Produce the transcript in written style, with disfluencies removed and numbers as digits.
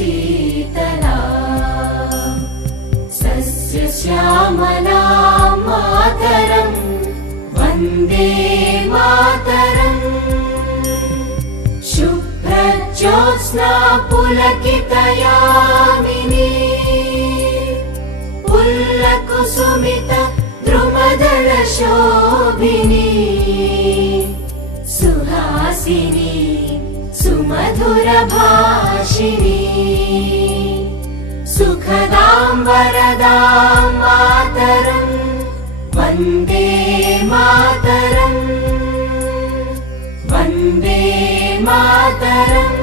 शीतला सस्यश्यामला मातरम् वन्दे मातरम् शुभ्रज्योत्स्ना पुलकितयामिनी पुल्लकुसुमित द्रुमदलशोभिनी सुहासिनी सुमधुरभाषिणी सुखदां वरदां मातरम् वन्दे मातरम् वन्दे मातरम्।